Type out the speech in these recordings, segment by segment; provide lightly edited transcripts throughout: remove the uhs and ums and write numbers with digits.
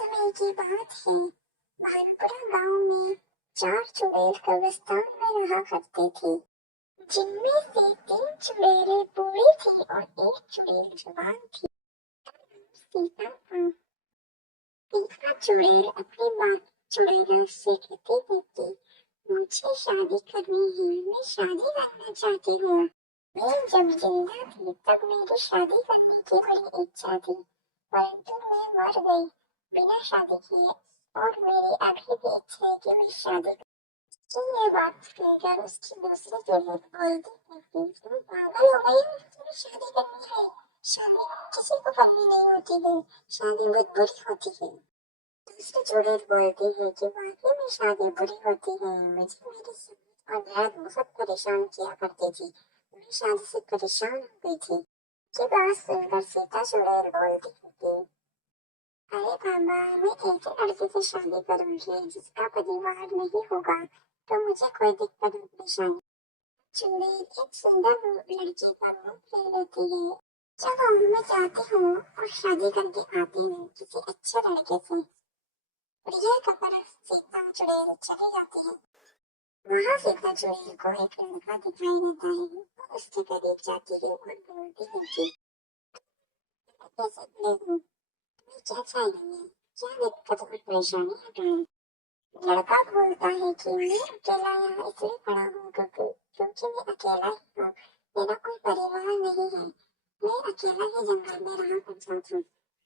समय की बात है, भानपुरा गांव में 4 चुड़ैल कब्रिस्तान में रहा करते थे, जिनमें से 3 चुड़ैलें बूढ़ी थी और 1 चुड़ैल जवान थी। सीता था। तीसरा चुड़ैल अपनी माँ चुड़ैला से कहती थी कि मुझे शादी करनी है, मैं शादी करना चाहती हूँ। मैं जब जिंदा थी तब मेरी शादी करने की बड़ी इच्छा थी, परंतु मैं मर गई बिना शादी किए और मेरी अभी भी इच्छा है कि मैं शादी करूं। ये बात सुनकर उसकी दूसरी चुड़ैल बोलती थी कि तुम पागल हो गई हो, तुम्हें शादी करनी है। शादी किसी को करनी नहीं होती है, शादी बहुत बुरी होती है। दूसरी चुड़ैल बोलती है कि वाकई में शादी बुरी होती है, मुझे मेरी समझ और याद बहुत परेशान किया करती थी, मैं शादी से परेशान हो गई थी। ये बात सुनकर सीता चुड़ैल बोलती है कि अरे बाबा, मैं ऐसे लड़के से शादी करूंगी जिसका परिवार नहीं होगा, तो मुझे कोई दिक्कत और परेशानी। चुड़ैल एक सुंदर लड़की का रूप ले लेती है। चलो मैं जाती हूँ और शादी करके आती हूँ किसी अच्छे लड़के से। और यह कहकर सीता चुड़ैल चली जाती है। वहाँ सीता चुड़ैल को एक लड़का दिखाई देता है, वो उसके करीब जाती है और बोलती है कि कैसे खड़े हो, तुम्हें कैसा है, क्या दिक्कत और परेशानी है तुम्हें। लड़का बोलता है कि मैं अकेला यहाँ इसलिए खड़ा हूँ क्योंकि मैं अकेला ही हूँ, मेरा कोई परिवार नहीं है, मैं अकेला ही जंगल में रहा करता था,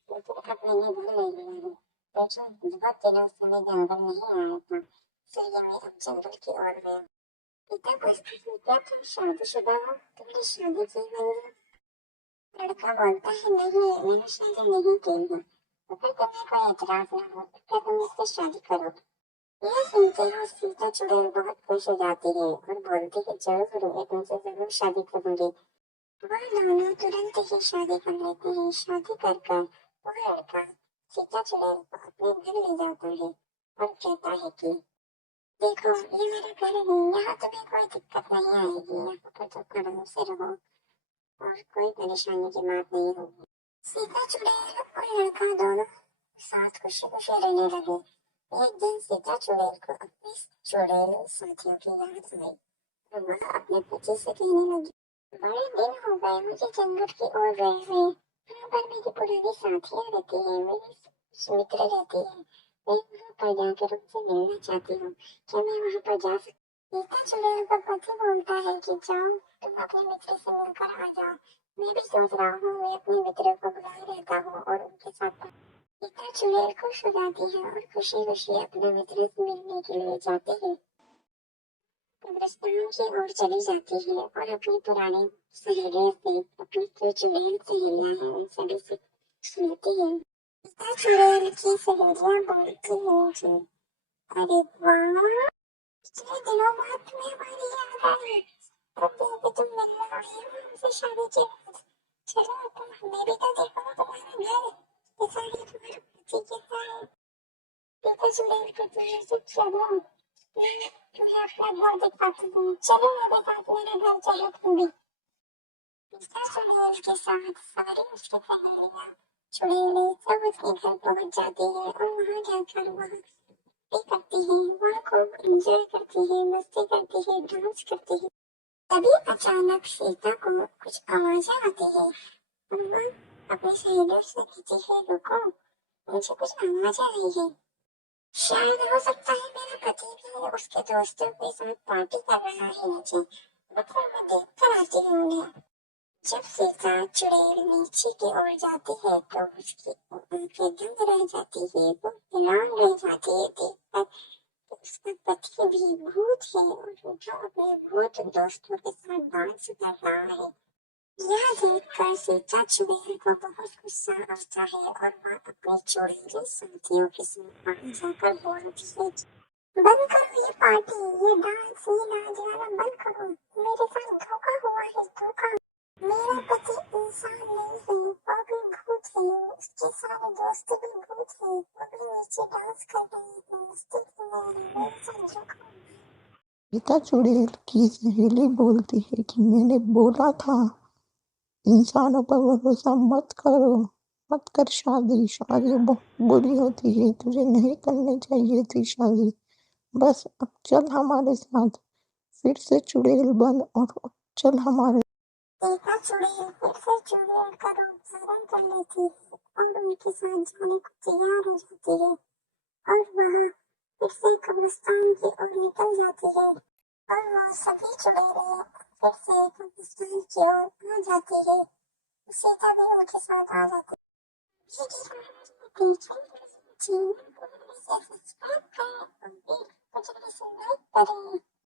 लेकिन अब मैंने घर ले लिया है, लेकिन बहुत दिनों से मैं जंगल नहीं आया था, इसलिए मैं अब जंगल की ओर गया। पिता पूछती है क्या तुम शादीशुदा हो, तुमने शादी की नहीं है। लड़का बोलता है नहीं, मैंने शादी नहीं की है। तो फिर तुम्हें कोई एतराज न हो तो क्या तुम मुझसे शादी करो। यह सुनते ही सीता चुड़ैल बहुत खुश हो जाती है और बोलती है जरूर, मैं तुमसे जरूर शादी करूंगी। वह दोनों तुरंत ही शादी कर लेते हैं। शादी कर वह लड़का सीता चुड़ैल को अपने घर ले जाता है और कहता है कि देखो ये मेरा घर है, यहाँ तुम्हें कोई दिक्कत नहीं आएगी, यहाँ पर तुम आराम से रहो और कोई परेशानी की बात नहीं होगी। सीता चुड़ैल और लड़का दोनों साथ खुशी खुशी रहने लगे। एक दिन सीता चुड़ैल को अपने चुड़ैल साथियों की याद आई और वह अपने पति से कहने लगी, बड़े दिन हो गए मुझे जंगल की ओर गए हुए, वहाँ पर मेरी पुरानी साथियाँ रहती है, मेरी मित्र रहती है, मैं वहाँ पर जाकर उनसे मिलना चाहती हूँ, क्या मैं वहाँ पर जा सकती। सीता चुड़ैल का पति बोलता है कि जाओ तुम अपने मित्र से मिलकर आ जाओ, मैं भी सोच रहा हूँ मैं अपने मित्रों को बुलाए रहता हूँ और उनके साथ। सीता चुड़ैल खुश हो जाती है और खुशी खुशी अपने मित्र से मिलने के लिए जाती है। कब्रिस्तान की ओर चली जाती है और अपनी पुरानी सहेलियों से, अपनी जो चुड़ैल सहेलियां हैं उन सभी से मिलती है। सीता चुड़ैल की सहेलियां बोलती हैं कि अरे वाह, पिछले दिनों बाद तुम्हें हमारी याद आई, तब भी तुम मिलने आई हो हमसे शादी के बाद। चलो तुम हमें भी तो देखो, तुम्हारा घर कैसा है, तुम्हारा पति कैसा है। सीता चुड़ैल कहती है कि चलो मैं तुम्हें अपना घर दिखाती हूँ, चलो मेरे साथ मेरे घर चलो तुम भी। सीता चुड़ैल के साथ सारी उसकी सहेलियां चुड़ैलें सब उसके घर पहुंच जाती है और वहां जाकर वह करती है, वह खूब एंजॉय करती है, मस्ती करती है, डांस करती है। तभी अचानक सीता को कुछ आवाजें आती है और वह अपनी सहेलियों से कहती है रुको, मुझे कुछ आवाजें आई है, शायद हो सकता है मेरा पति भी उसके दोस्तों के साथ पार्टी कर रहा है नीचे, रुको मैं देख कर आती हूँ उन्हें। जब सीता चुड़ैल नीचे की ओर जाती है तो उसकी आंखें दंग रह जाती है, वो हैरान रह जाती है देखकर उसका पति भी भूत है और वो अपने भूत दोस्तों के साथ डांस कर रहा है। यह देखकर सीता चुड़ैल को बहुत गुस्सा आता है और वह अपने चुड़ैल साथियों के साथ वहां जाकर बोलती है बंद करो ये पार्टी, ये डांस, ये नाच गाना बंद करो, मेरे साथ धोखा हुआ है, धोखा। मेरा पति इंसान नहीं है, वो भी भूत है, उसके सारे दोस्त भी भूत है, वो भी नीचे डांस कर रहे हैं, मस्ती कर रहे हैं, मेरे साथ धोखा। सीता चुड़ैल की सहेली बोलती है कि मैंने बोला था इंसानों पर भरोसा मत करो, मत कर शादी, शादी बहुत बुरी होती है, तुझे नहीं करनी चाहिए थी शादी। बस अब चल हमारे साथ, फिर से चुड़ैल बन और चल हमारे। सीता चुड़ैल फिर से चुड़ैल का रूप धारण कर लेती है और उनके साथ जाने को तैयार हो जाती है और वह फिर से कब्रिस्तान की ओर निकल जाती है और वह सभी चुड़ैलें फिर से कब्रिस्तान की ओर आ जाती है। सीता भी उनके साथ आ जाती है। ये गीत देखने के लिए सब्सक्राइब करें और मुझे लाइक करें।